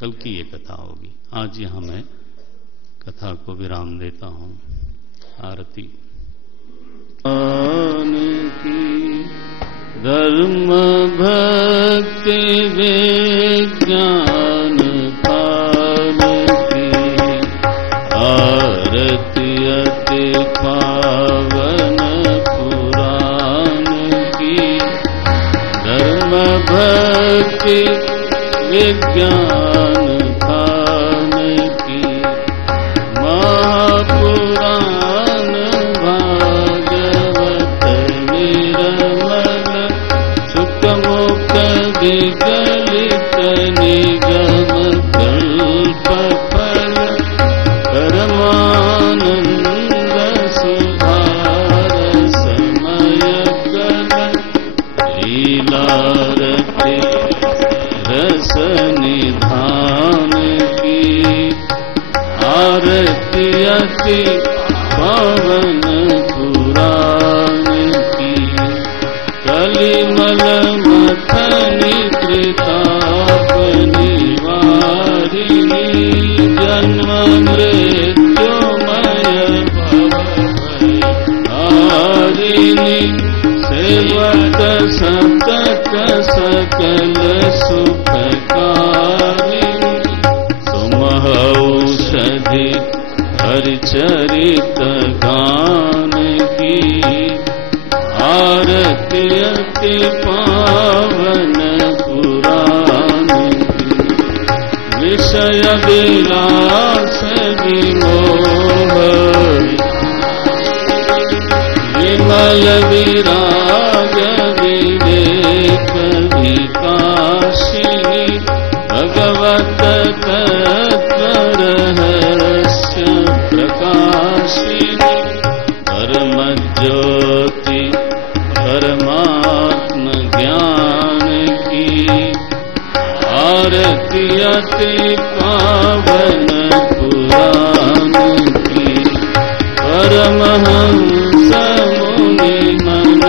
कल की ये कथा होगी। आज यहाँ मैं कथा को विराम देता हूँ। आरती। धर्म भक्ति विज्ञान पाल की आरती अति पावन पुराण की। धर्म भक्ति विज्ञान पाल की महापुराण भागवत निर्मल सुखमुख विगलित निगम कल्प फल परमानंद सुधार समय कल लीलारति रस निधान की। आरती अति पावन पुराण की कलिमल मथनी त्रिताप निवारिणी जन्म मृत्युमय भवभयहारिणी सेवक सतत सकल सुखकारिणी सुमहौषधि हरिचरित गान की। आरती अति पावन पुराण की विषय विलास विमोह विमल विराग विवेक विकासिनी भगवत तत्व रहस्य प्रकाशिनी परम ज्योति परमात्म ज्ञान की। आरती अति पावन पुराण की परमहंस मुनि मन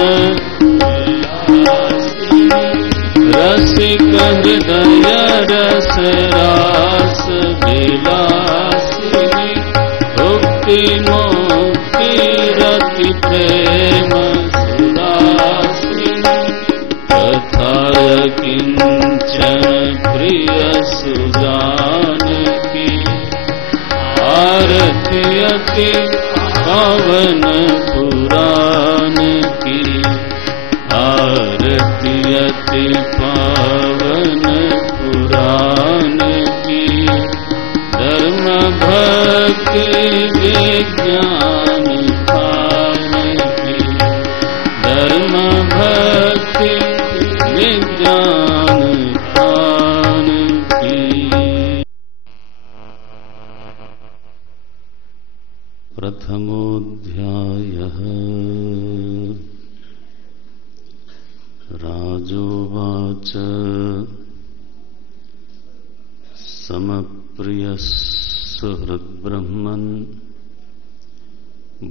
रसिक हृदय रस रास विलासिनी भक्ति मोक्ति रति प्रेम सुदासिनी कथाय किंचन प्रिय सुजान की। आरती अति पावन पुराण की। आरती अति पावन पुराण की धर्म भक्ति विज्ञान पाल की। धर्म भक्ति विज्ञान पाल की। प्रथमोऽध्यायः। राजोवाच समप्रियः सुहृद्ब्रह्मन्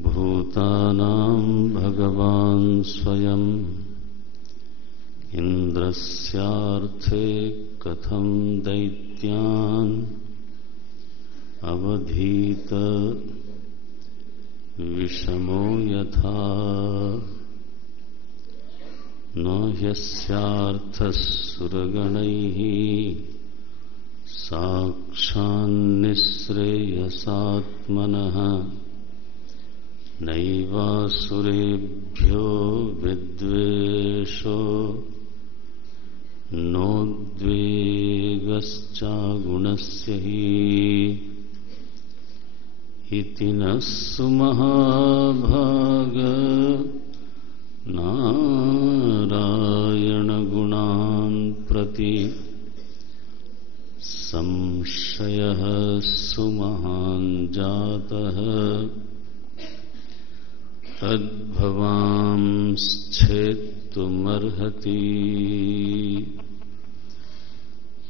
भूतानां भगवान् स्वयं इन्द्रस्यार्थे कथं दैत्यान् अवधीत विषमो यथा न ह्यस्यार्थः सुरगणैः साक्षान्निःश्रेयसात्मनः नैवासुरेभ्यो विद्वेषो नोद्वेगश्चागुणस्य हि इति न सुमहाभाग नारायणगुणान् प्रति संशयः सुमहान् जातः तद्भवांश्छेत्तुमर्हति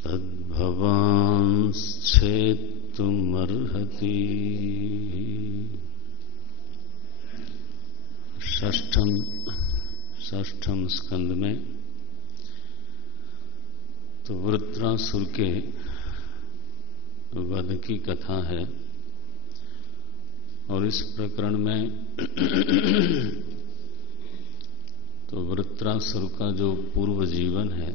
तद्भवांश्छेत्तुमर्हति। षष्ठम स्कंद में तो वृत्रासुर के वध की कथा है और इस प्रकरण में तो वृत्रासुर का जो पूर्व जीवन है,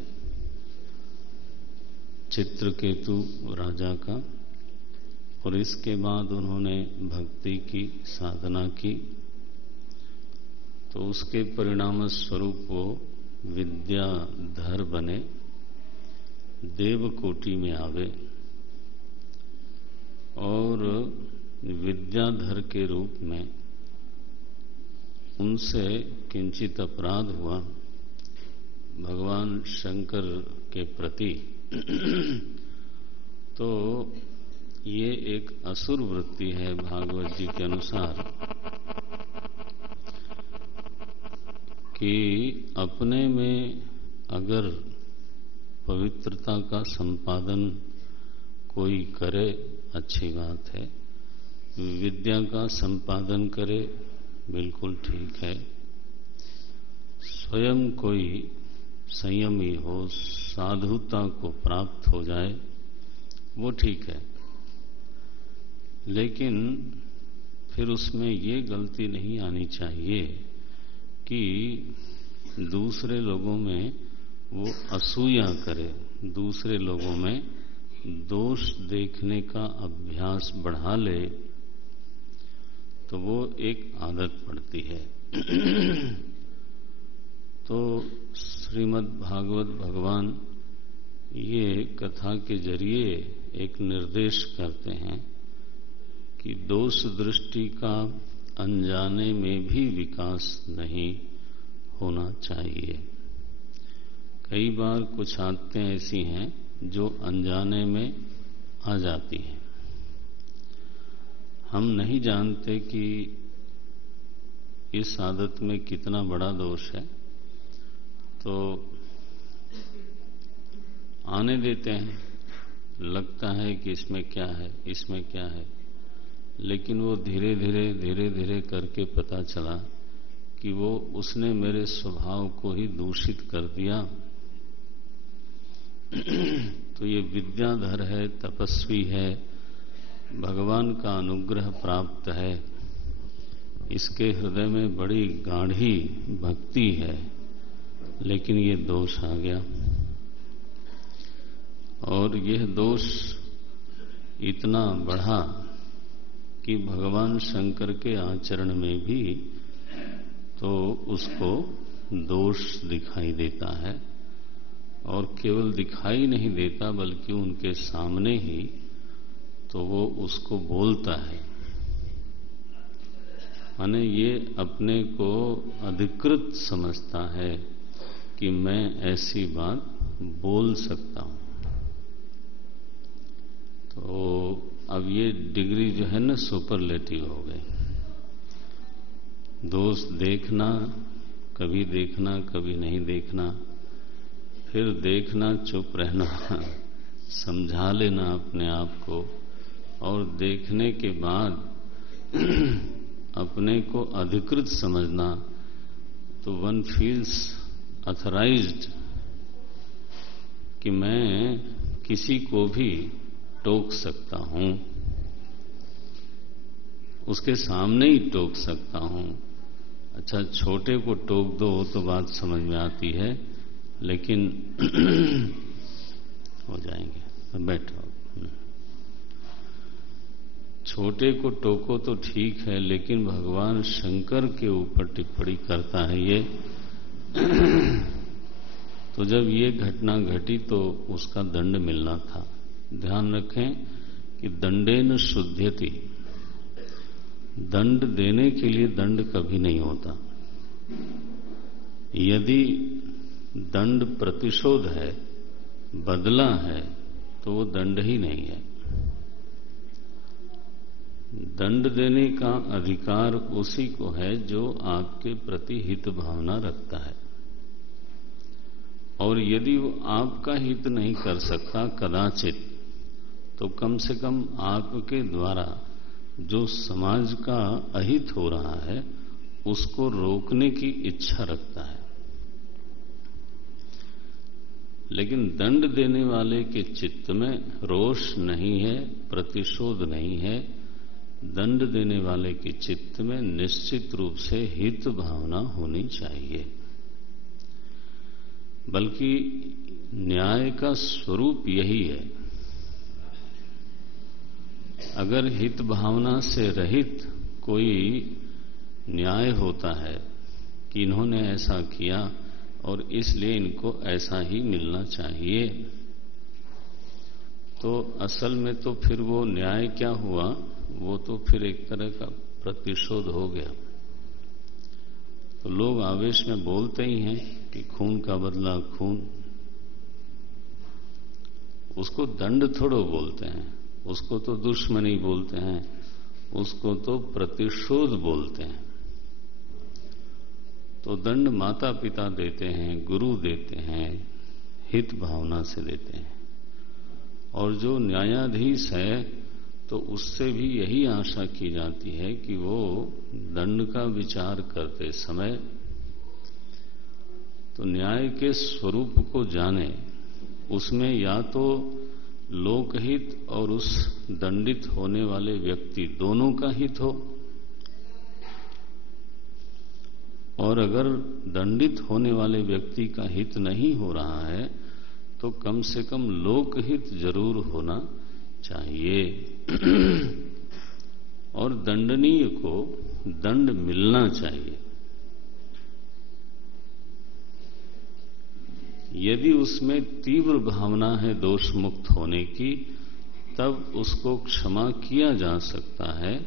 चित्रकेतु राजा का, और इसके बाद उन्होंने भक्ति की साधना की तो उसके परिणाम स्वरूप वो विद्याधर बने, देवकोटि में आवे और विद्याधर के रूप में उनसे किंचित अपराध हुआ भगवान शंकर के प्रति। तो ये एक असुर वृत्ति है भागवत जी के अनुसार कि अपने में अगर पवित्रता का संपादन कोई करे अच्छी बात है, विद्या का संपादन करे बिल्कुल ठीक है, स्वयं कोई संयमी हो, साधुता को प्राप्त हो जाए वो ठीक है, लेकिन फिर उसमें ये गलती नहीं आनी चाहिए कि दूसरे लोगों में वो असूया करे, दूसरे लोगों में दोष देखने का अभ्यास बढ़ा ले तो वो एक आदत पड़ती है। तो श्रीमद् भागवत भगवान ये कथा के जरिए एक निर्देश करते हैं कि दोष दृष्टि का अनजाने में भी विकास नहीं होना चाहिए। कई बार कुछ आदतें ऐसी हैं जो अनजाने में आ जाती हैं, हम नहीं जानते कि इस आदत में कितना बड़ा दोष है, तो आने देते हैं, लगता है कि इसमें क्या है, इसमें क्या है, लेकिन वो धीरे धीरे करके पता चला कि वो उसने मेरे स्वभाव को ही दूषित कर दिया। तो ये विद्याधर है, तपस्वी है, भगवान का अनुग्रह प्राप्त है, इसके हृदय में बड़ी गाढ़ी भक्ति है, लेकिन ये दोष आ गया और यह दोष इतना बढ़ा कि भगवान शंकर के आचरण में भी तो उसको दोष दिखाई देता है, और केवल दिखाई नहीं देता बल्कि उनके सामने ही तो वो उसको बोलता है। माने ये अपने को अधिकृत समझता है कि मैं ऐसी बात बोल सकता हूं। तो अब ये डिग्री जो है ना सुपरलेटिव हो गई। दोस्त देखना, कभी नहीं देखना, फिर देखना, चुप रहना, समझा लेना अपने आप को, और देखने के बाद अपने को अधिकृत समझना, तो वन फील्स ऑथराइज्ड कि मैं किसी को भी टोक सकता हूं, उसके सामने ही टोक सकता हूं। अच्छा, छोटे को टोक दो तो बात समझ में आती है, लेकिन हो जाएंगे, बैठो। छोटे को टोको तो ठीक है, लेकिन भगवान शंकर के ऊपर टिप्पणी करता है ये। तो जब ये घटना घटी तो उसका दंड मिलना था। ध्यान रखें कि दंडेन शुद्ध्यति, दंड देने के लिए दंड कभी नहीं होता। यदि दंड प्रतिशोध है, बदला है, तो वो दंड ही नहीं है। दंड देने का अधिकार उसी को है जो आपके प्रति हित भावना रखता है, और यदि वो आपका हित नहीं कर सकता कदाचित, तो कम से कम आपके द्वारा जो समाज का अहित हो रहा है उसको रोकने की इच्छा रखता है। लेकिन दंड देने वाले के चित्त में रोष नहीं है, प्रतिशोध नहीं है। दंड देने वाले के चित्त में निश्चित रूप से हित भावना होनी चाहिए। बल्कि न्याय का स्वरूप यही है। अगर हित भावना से रहित कोई न्याय होता है कि इन्होंने ऐसा किया और इसलिए इनको ऐसा ही मिलना चाहिए, तो असल में तो फिर वो न्याय क्या हुआ, वो तो फिर एक तरह का प्रतिशोध हो गया। तो लोग आवेश में बोलते ही हैं कि खून का बदला खून। उसको दंड थोड़ो बोलते हैं, उसको तो दुश्मनी बोलते हैं, उसको तो प्रतिशोध बोलते हैं। तो दंड माता पिता देते हैं, गुरु देते हैं, हित भावना से देते हैं। और जो न्यायाधीश है तो उससे भी यही आशा की जाती है कि वो दंड का विचार करते समय तो न्याय के स्वरूप को जाने, उसमें या तो लोकहित और उस दंडित होने वाले व्यक्ति दोनों का हित हो, और अगर दंडित होने वाले व्यक्ति का हित नहीं हो रहा है तो कम से कम लोकहित जरूर होना चाहिए। और दंडनीय को दंड मिलना चाहिए। यदि उसमें तीव्र भावना है दोष मुक्त होने की, तब उसको क्षमा किया जा सकता है,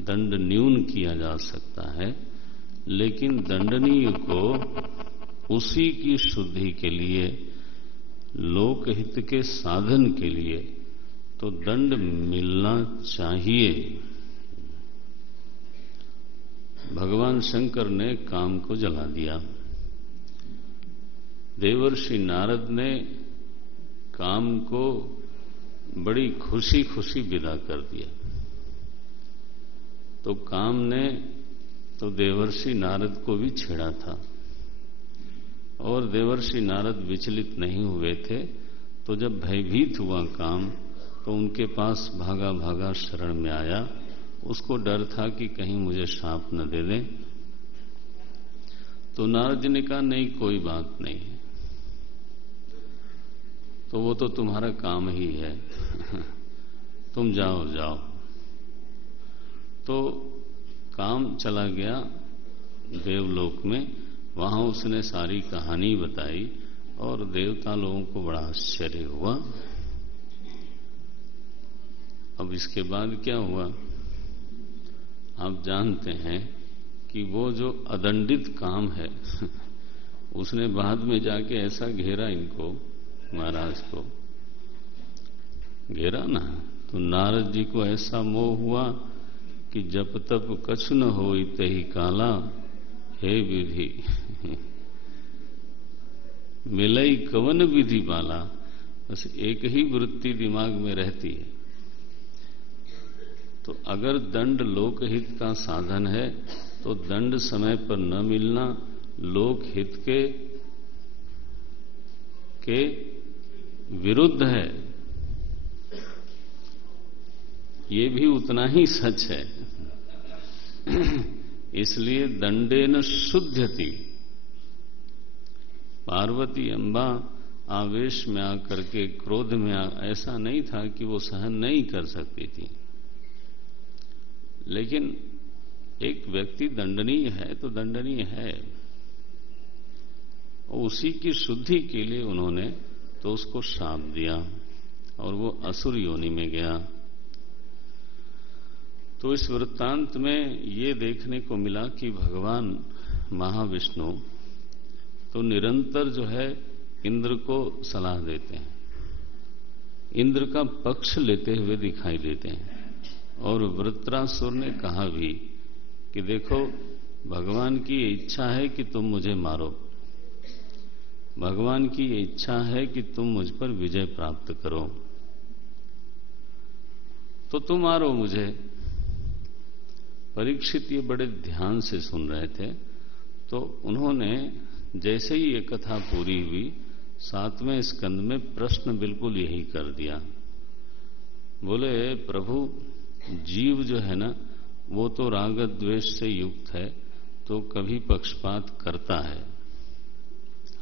दंड न्यून किया जा सकता है। लेकिन दंडनीय को उसी की शुद्धि के लिए, लोकहित के साधन के लिए तो दंड मिलना चाहिए। भगवान शंकर ने काम को जला दिया। देवर्षि नारद ने काम को बड़ी खुशी खुशी विदा कर दिया। तो काम ने तो देवर्षि नारद को भी छेड़ा था, और देवर्षि नारद विचलित नहीं हुए थे। तो जब भयभीत हुआ काम, तो उनके पास भागा भागा शरण में आया। उसको डर था कि कहीं मुझे शाप न दे दें। तो नारद जी ने कहा, नहीं कोई बात नहीं है, तो वो तो तुम्हारा काम ही है, तुम जाओ जाओ। तो काम चला गया देवलोक में। वहां उसने सारी कहानी बताई और देवता लोगों को बड़ा आश्चर्य हुआ। अब इसके बाद क्या हुआ, आप जानते हैं कि वो जो अदंडित काम है उसने बाद में जाके ऐसा घेरा इनको, महाराज को घेरा ना, तो नारद जी को ऐसा मोह हुआ कि जप तप कछु न होई तहि काला, हे विधि मिलई कवन विधि बाला। बस एक ही वृत्ति दिमाग में रहती है। तो अगर दंड लोकहित का साधन है तो दंड समय पर न मिलना लोकहित के विरुद्ध है, ये भी उतना ही सच है। इसलिए दंडेन शुद्धति। पार्वती अम्बा आवेश में आकर के, क्रोध में ऐसा नहीं था कि वो सहन नहीं कर सकती थी। लेकिन एक व्यक्ति दंडनीय है तो दंडनीय है, उसी की शुद्धि के लिए उन्होंने तो उसको श्राप दिया और वो असुर योनि में गया। तो इस वृत्तांत में ये देखने को मिला कि भगवान महाविष्णु तो निरंतर जो है इंद्र को सलाह देते हैं, इंद्र का पक्ष लेते हुए दिखाई देते हैं। और वृत्रासुर ने कहा भी कि देखो, भगवान की ये इच्छा है कि तुम मुझे मारो, भगवान की ये इच्छा है कि तुम मुझ पर विजय प्राप्त करो, तो तुम मारो मुझे। परीक्षित ये बड़े ध्यान से सुन रहे थे। तो उन्होंने जैसे ही ये कथा पूरी हुई 7वें स्कंद में प्रश्न बिल्कुल यही कर दिया। बोले प्रभु, जीव जो है ना वो तो राग द्वेष से युक्त है, तो कभी पक्षपात करता है,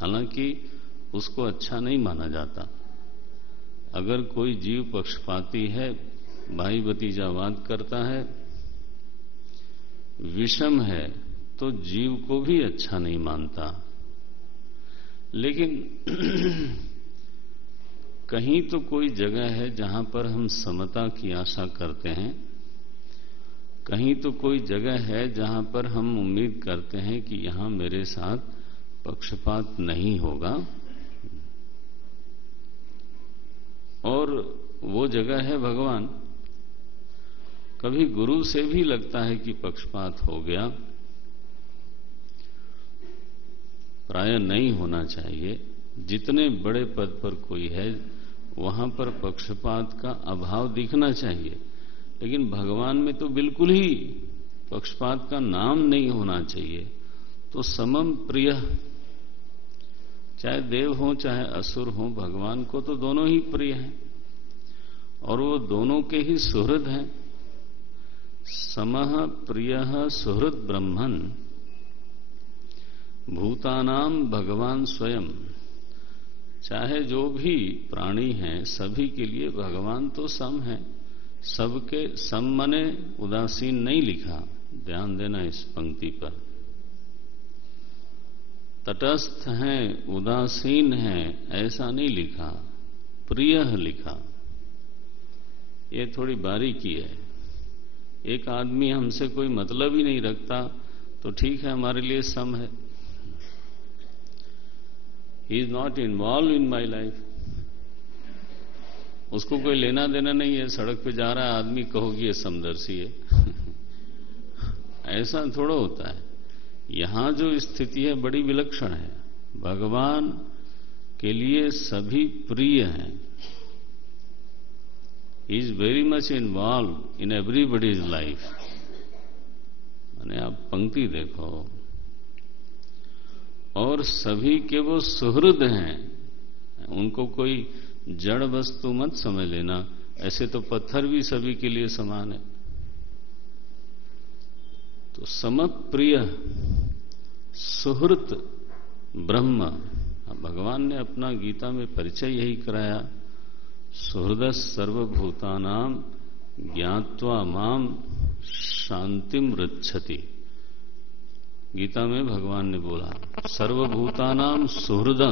हालांकि उसको अच्छा नहीं माना जाता। अगर कोई जीव पक्षपाती है, भाई भतीजावाद करता है, विषम है, तो जीव को भी अच्छा नहीं मानता। लेकिन कहीं तो कोई जगह है जहां पर हम समता की आशा करते हैं, कहीं तो कोई जगह है जहां पर हम उम्मीद करते हैं कि यहां मेरे साथ पक्षपात नहीं होगा, और वो जगह है भगवान। कभी गुरु से भी लगता है कि पक्षपात हो गया, प्राय नहीं होना चाहिए। जितने बड़े पद पर कोई है वहां पर पक्षपात का अभाव दिखना चाहिए, लेकिन भगवान में तो बिल्कुल ही पक्षपात का नाम नहीं होना चाहिए। तो समम प्रिय, चाहे देव हो चाहे असुर हो, भगवान को तो दोनों ही प्रिय हैं और वो दोनों के ही सुहृद हैं। समः प्रियः सुहृद ब्रह्मन् भूतानाम भगवान स्वयं। चाहे जो भी प्राणी हैं सभी के लिए भगवान तो सम है। सबके सम मने उदासीन नहीं लिखा, ध्यान देना इस पंक्ति पर। तटस्थ हैं, उदासीन हैं, ऐसा नहीं लिखा, प्रिय लिखा। ये थोड़ी बारीकी है। एक आदमी हमसे कोई मतलब ही नहीं रखता तो ठीक है, हमारे लिए सम है। He is not involve in my life, उसको कोई लेना देना नहीं है। सड़क पे जा रहा है आदमी, कहोगी ये समदर्शी है ऐसा थोड़ा होता है। यहां जो स्थिति है बड़ी विलक्षण है। भगवान के लिए सभी प्रिय हैं। He is very much involve in everybody's life. मैंने आप पंक्ति देखो, और सभी के वो सुहृद हैं। उनको कोई जड़ वस्तु मत समझ लेना, ऐसे तो पत्थर भी सभी के लिए समान है। तो समप्रिय सुहृत ब्रह्म, भगवान ने अपना गीता में परिचय यही कराया। सुहृद सर्वभूतानाम ज्ञात्वा माम शांतिम रक्षति। गीता में भगवान ने बोला सर्वभूतानाम सुहृद,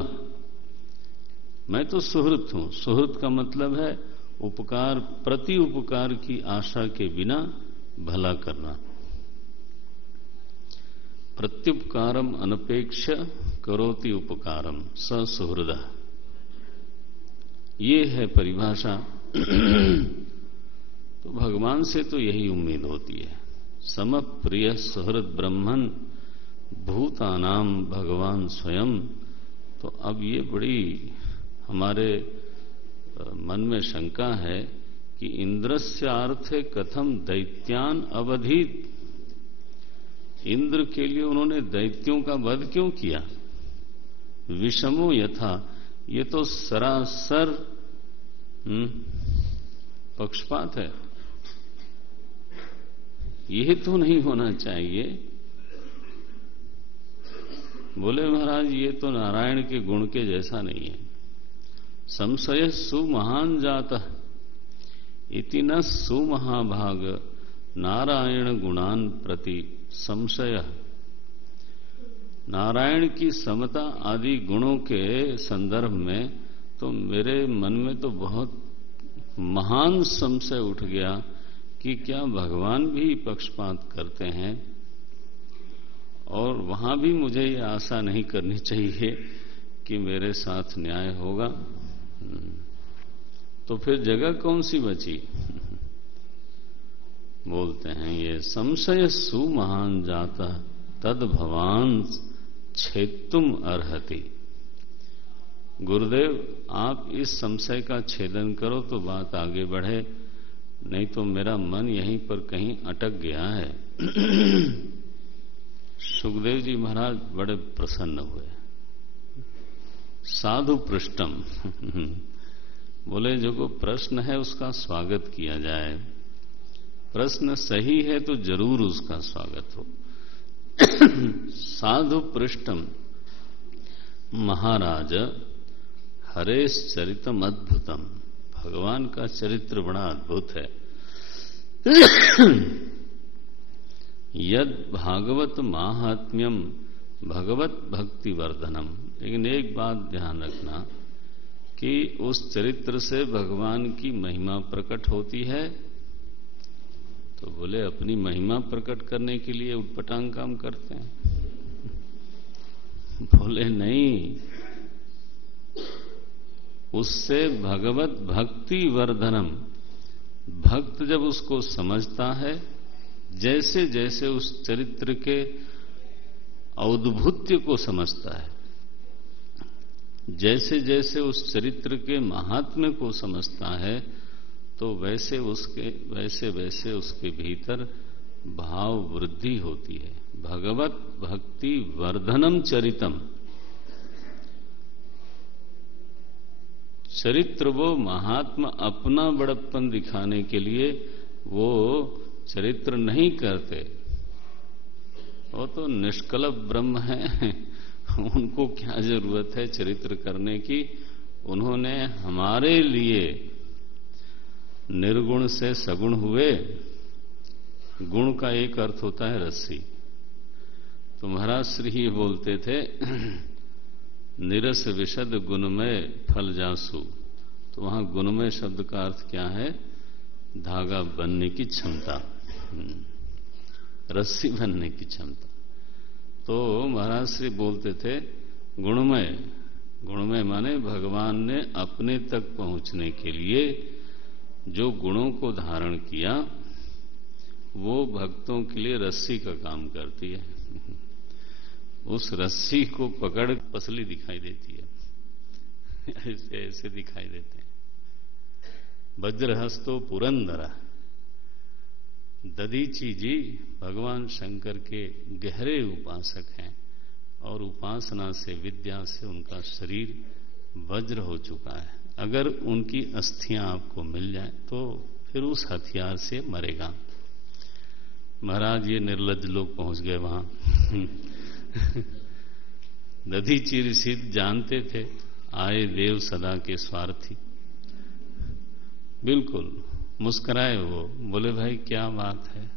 मैं तो सुहृद हूं। सुहृद का मतलब है उपकार, प्रति उपकार की आशा के बिना भला करना। प्रत्युपकारम अनपेक्ष करोति उपकारम स सुहृद, ये है परिभाषा। तो भगवान से तो यही उम्मीद होती है। समप्रिय सुहृद ब्रह्मन भूतानाम भगवान स्वयं। तो अब ये बड़ी हमारे मन में शंका है कि इंद्रस्यार्थे कथम दैत्यान अवधीत। इंद्र के लिए उन्होंने दैत्यों का वध क्यों किया? विषमो यथा, ये तो सरासर पक्षपात है। यह तो नहीं होना चाहिए। बोले महाराज ये तो नारायण के गुण के जैसा नहीं है। संशय सुमहान जातः इति न सुमहाभाग नारायण गुणान प्रति संशय। नारायण की समता आदि गुणों के संदर्भ में तो मेरे मन में तो बहुत महान संशय उठ गया कि क्या भगवान भी पक्षपात करते हैं। और वहां भी मुझे ये आशा नहीं करनी चाहिए कि मेरे साथ न्याय होगा। तो फिर जगह कौन सी बची? बोलते हैं ये संशय सुमहान जाता तद भवान छेदुम अर्हति। गुरुदेव आप इस संशय का छेदन करो तो बात आगे बढ़े, नहीं तो मेरा मन यहीं पर कहीं अटक गया है। सुखदेव जी महाराज बड़े प्रसन्न हुए। साधु पृष्ठम बोले जो को प्रश्न है उसका स्वागत किया जाए, प्रश्न सही है तो जरूर उसका स्वागत हो। साधु पृष्ठम महाराज हरेश चरितम अद्भुतम, भगवान का चरित्र बड़ा अद्भुत है। यद भागवत माहात्म्यम भगवत भक्ति वर्धनम। लेकिन एक बात ध्यान रखना कि उस चरित्र से भगवान की महिमा प्रकट होती है। तो बोले अपनी महिमा प्रकट करने के लिए उटपटांग काम करते हैं? बोले नहीं, उससे भगवत भक्ति वर्धनम, भक्त जब उसको समझता है, जैसे जैसे उस चरित्र के औद्भुत्य को समझता है, जैसे जैसे उस चरित्र के महात्म्य को समझता है, तो वैसे वैसे उसके भीतर भाव वृद्धि होती है। भगवत भक्ति वर्धनम चरितम, चरित्र वो महात्मा अपना बड़प्पन दिखाने के लिए वो चरित्र नहीं करते, वो तो निष्कलप ब्रह्म है, उनको क्या जरूरत है चरित्र करने की। उन्होंने हमारे लिए निर्गुण से सगुण हुए। गुण का एक अर्थ होता है रस्सी। तो महाराज श्री ही बोलते थे निरस विशद गुणमय फल जासु। तो वहां गुणमय शब्द का अर्थ क्या है? धागा बनने की क्षमता, रस्सी बनने की क्षमता। तो महाराज श्री बोलते थे गुणमय, गुणमय माने भगवान ने अपने तक पहुंचने के लिए जो गुणों को धारण किया वो भक्तों के लिए रस्सी का काम करती है। उस रस्सी को पकड़ पसली दिखाई देती है, ऐसे ऐसे दिखाई देते हैं। वज्रहस्तो पुरंदरा, दधीची जी भगवान शंकर के गहरे उपासक हैं और उपासना से, विद्या से उनका शरीर वज्र हो चुका है। अगर उनकी अस्थियां आपको मिल जाए तो फिर उस हथियार से मरेगा। महाराज ये निर्लज्ज लोग पहुंच गए वहां। दधीची ऋषि जानते थे आए देव सदा के स्वार्थी। बिल्कुल मुस्कुराए वो, बोले भाई क्या बात है,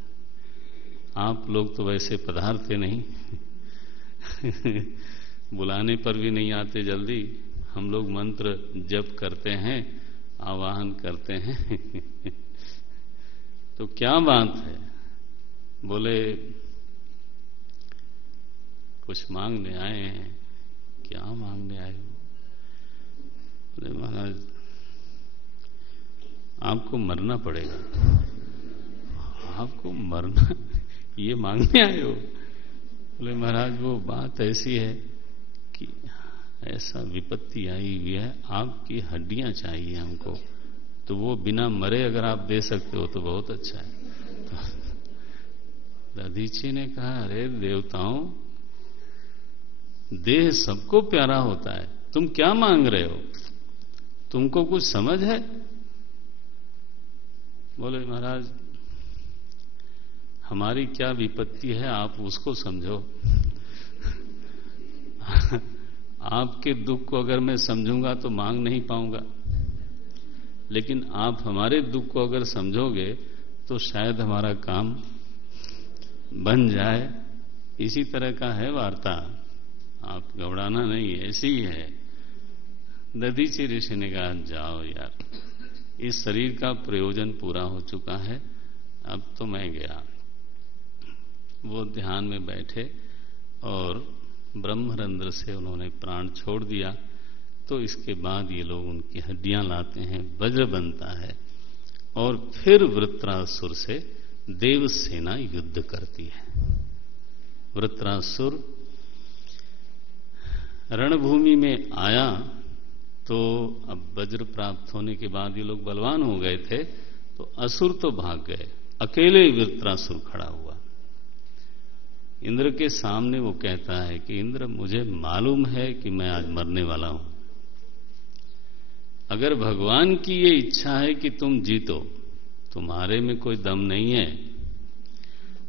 आप लोग तो वैसे पधारते नहीं, बुलाने पर भी नहीं आते जल्दी। हम लोग मंत्र जप करते हैं, आवाहन करते हैं। तो क्या बात है? बोले कुछ मांगने आए हैं। क्या मांगने आए हो? बोले महाराज आपको मरना पड़ेगा। आपको मरना, ये मांगने आए हो? बोले महाराज वो बात ऐसी है कि ऐसा विपत्ति आई हुई है, आपकी हड्डियां चाहिए हमको, तो वो बिना मरे अगर आप दे सकते हो तो बहुत अच्छा है। तो दधीची ने कहा अरे देवताओं, देह सबको प्यारा होता है, तुम क्या मांग रहे हो? तुमको कुछ समझ है? बोले महाराज हमारी क्या विपत्ति है आप उसको समझो। आपके दुख को अगर मैं समझूंगा तो मांग नहीं पाऊंगा, लेकिन आप हमारे दुख को अगर समझोगे तो शायद हमारा काम बन जाए। इसी तरह का है वार्ता, आप घबराना नहीं, ऐसी ही है। दधीची ऋषि ने कहा जाओ यार, इस शरीर का प्रयोजन पूरा हो चुका है, अब तो मैं गया। वो ध्यान में बैठे और ब्रह्मरंध्र से उन्होंने प्राण छोड़ दिया। तो इसके बाद ये लोग उनकी हड्डियां लाते हैं, वज्र बनता है और फिर वृत्रासुर से देवसेना युद्ध करती है। वृत्रासुर रणभूमि में आया तो अब वज्र प्राप्त होने के बाद ये लोग बलवान हो गए थे, तो असुर तो भाग गए, अकेले वृत्रासुर खड़ा हुआ। इंद्र के सामने वो कहता है कि इंद्र मुझे मालूम है कि मैं आज मरने वाला हूं, अगर भगवान की ये इच्छा है कि तुम जीतो, तुम्हारे में कोई दम नहीं है,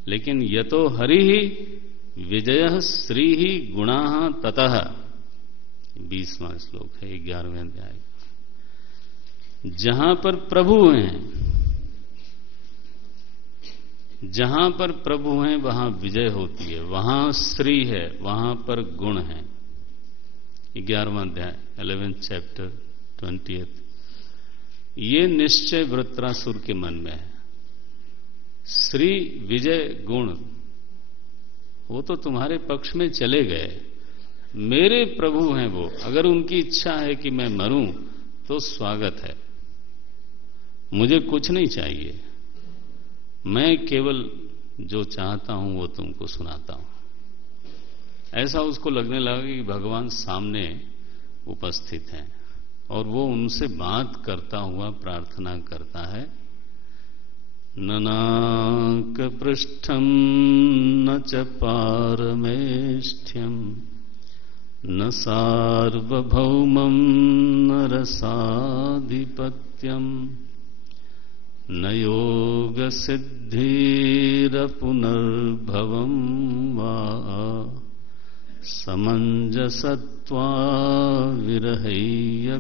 लेकिन यतो हरि ही विजय श्री ही गुणा ततः, 20वां श्लोक है 11वें अध्याय का। जहां पर प्रभु हैं, जहां पर प्रभु हैं वहां विजय होती है, वहां श्री है, वहां पर गुण है। 11वां अध्याय 11th चैप्टर 20th। ये निश्चय वृत्रासुर के मन में है। श्री विजय गुण वो तो तुम्हारे पक्ष में चले गए, मेरे प्रभु हैं वो, अगर उनकी इच्छा है कि मैं मरूं तो स्वागत है, मुझे कुछ नहीं चाहिए, मैं केवल जो चाहता हूं वो तुमको सुनाता हूं। ऐसा उसको लगने लगा कि भगवान सामने उपस्थित हैं और वो उनसे बात करता हुआ प्रार्थना करता है। ननाक पृष्ठम न च पारमेष्ठ्यम न सार्वभौमं न रसाधिपत्यम न योग सिद्धिरपुनर्भवं वा समंजसत्वा विरहैयकांक्षे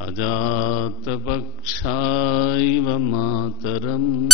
अजातपक्षा इव मातरम्।